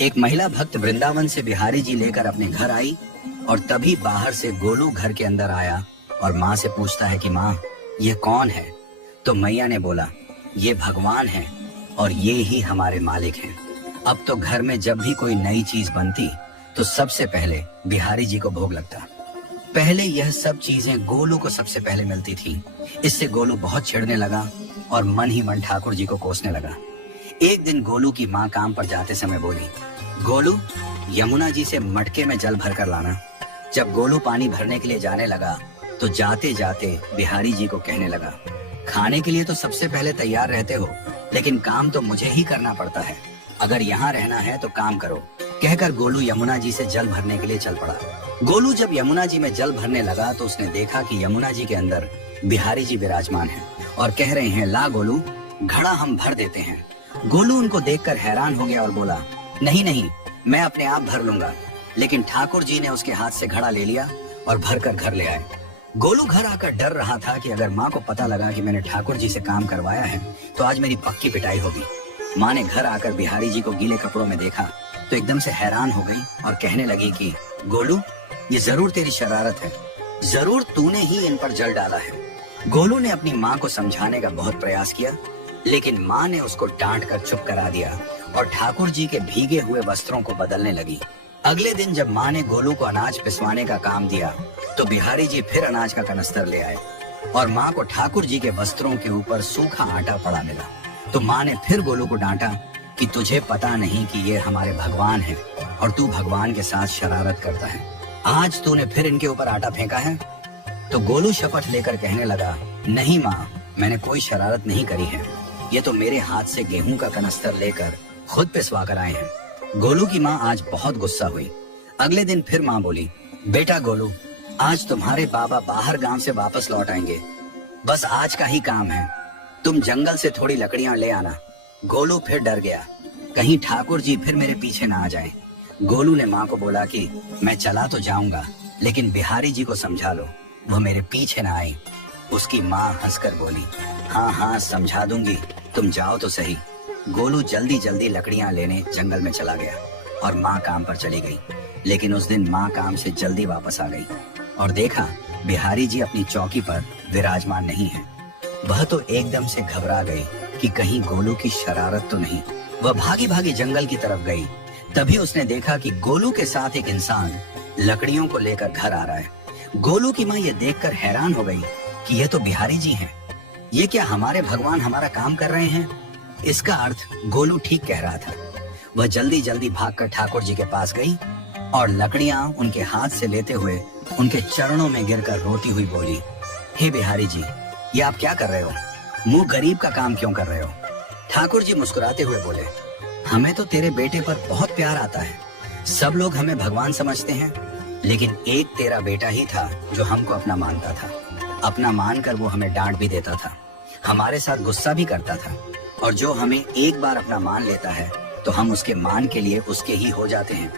एक महिला भक्त वृंदावन से बिहारी जी लेकर अपने घर आई और तभी बाहर से गोलू घर के अंदर आया और माँ से पूछता है कि माँ ये कौन है। तो मैया ने बोला ये भगवान है और ये ही हमारे मालिक हैं। अब तो घर में जब भी कोई नई चीज बनती तो सबसे पहले बिहारी जी को भोग लगता। पहले यह सब चीजें गोलू को सबसे पहले मिलती थी। इससे गोलू बहुत चिढ़ने लगा और मन ही मन ठाकुर जी को कोसने लगा। एक दिन गोलू की माँ काम पर जाते समय बोली, गोलू यमुना जी से मटके में जल भर कर लाना। जब गोलू पानी भरने के लिए जाने लगा तो जाते जाते बिहारी जी को कहने लगा, खाने के लिए तो सबसे पहले तैयार रहते हो, लेकिन काम तो मुझे ही करना पड़ता है। अगर यहाँ रहना है तो काम करो। कहकर गोलू यमुना जी से जल भरने के लिए चल पड़ा। गोलू जब यमुना जी में जल भरने लगा तो उसने देखा कि यमुना जी के अंदर बिहारी जी विराजमान हैं और कह रहे हैं, ला गोलू घड़ा हम भर देते हैं। गोलू उनको देखकर हैरान हो गया और बोला, नहीं नहीं, मैं अपने आप भर लूंगा। लेकिन ठाकुर जी ने उसके हाथ से घड़ा ले लिया और भरकर घर ले आए। गोलू घर आकर डर रहा था कि अगर माँ को पता लगा कि मैंने ठाकुर जी से काम करवाया है तो आज मेरी पक्की पिटाई होगी। माँ ने घर आकर बिहारी जी को गीले कपड़ों में देखा तो एकदम से हैरान हो गई और कहने लगी कि गोलू ये जरूर तेरी शरारत है, जरूर तूने ही इन पर जल डाला है। गोलू ने अपनी माँ को समझाने का बहुत प्रयास किया, लेकिन माँ ने उसको डांट कर चुप करा दिया और ठाकुर जी के भीगे हुए वस्त्रों को बदलने लगी। अगले दिन जब माँ ने गोलू को अनाज पिसवाने का काम दिया तो बिहारी जी फिर अनाज का कनस्तर ले आए और माँ को ठाकुर जी के वस्त्रों के ऊपर सूखा आटा पड़ा मिला। तो माँ ने फिर गोलू को डांटा कि तुझे पता नहीं कि ये हमारे भगवान हैं और तू भगवान के साथ शरारत करता है। आज तूने फिर इनके ऊपर आटा फेंका है। तो गोलू शपथ लेकर कहने लगा, नहीं माँ, मैंने कोई शरारत नहीं करी है। ये तो मेरे हाथ से गेहूं का कनस्तर लेकर खुद पिसवा कर आए हैं। गोलू की माँ आज बहुत गुस्सा हुई। अगले दिन फिर माँ बोली, बेटा गोलू, आज तुम्हारे बाबा बाहर गांव से वापस लौट आएंगे। बस आज का ही काम है, तुम जंगल से थोड़ी लकड़ियां ले आना। गोलू फिर डर गया, कहीं ठाकुर जी फिर मेरे पीछे ना आ जाएं। गोलू ने माँ को बोला कि मैं चला तो जाऊंगा, लेकिन बिहारी जी को समझा लो, वो मेरे पीछे ना आए। उसकी माँ हंसकर बोली, हाँ हाँ समझा दूंगी, तुम जाओ तो सही। गोलू जल्दी जल्दी लकड़ियां लेने जंगल में चला गया और माँ काम पर चली गई। लेकिन उस दिन माँ काम से जल्दी वापस आ गई और देखा बिहारी जी अपनी चौकी पर विराजमान नहीं है। वह तो एकदम से घबरा गई कि कहीं गोलू की शरारत तो नहीं। वह भागी भागी जंगल की तरफ गई। तभी उसने देखा कि गोलू के साथ एक इंसान लकड़ियों को लेकर घर आ रहा है। गोलू की माँ ये देखकर हैरान हो गई कि ये तो बिहारी जी हैं। ये क्या हमारे भगवान हमारा काम कर रहे हैं? इसका अर्थ गोलू ठीक कह रहा था। वह जल्दी जल्दी भागकर ठाकुर जी के पास गई और लकड़ियां उनके हाथ से लेते हुए उनके चरणों में गिरकर रोती हुई बोली, हे बिहारी जी, ये आप क्या कर रहे हो? मुंह गरीब का काम क्यों कर रहे हो? ठाकुर जी मुस्कुराते हुए बोले, हमें तो तेरे बेटे पर बहुत प्यार आता है। सब लोग हमें भगवान समझते हैं, लेकिन एक तेरा बेटा ही था जो हमको अपना मानता था। अपना मानकर वो हमें डांट भी देता था, हमारे साथ गुस्सा भी करता था, और जो हमें एक बार अपना मान लेता है तो हम उसके मान के लिए उसके ही हो जाते हैं।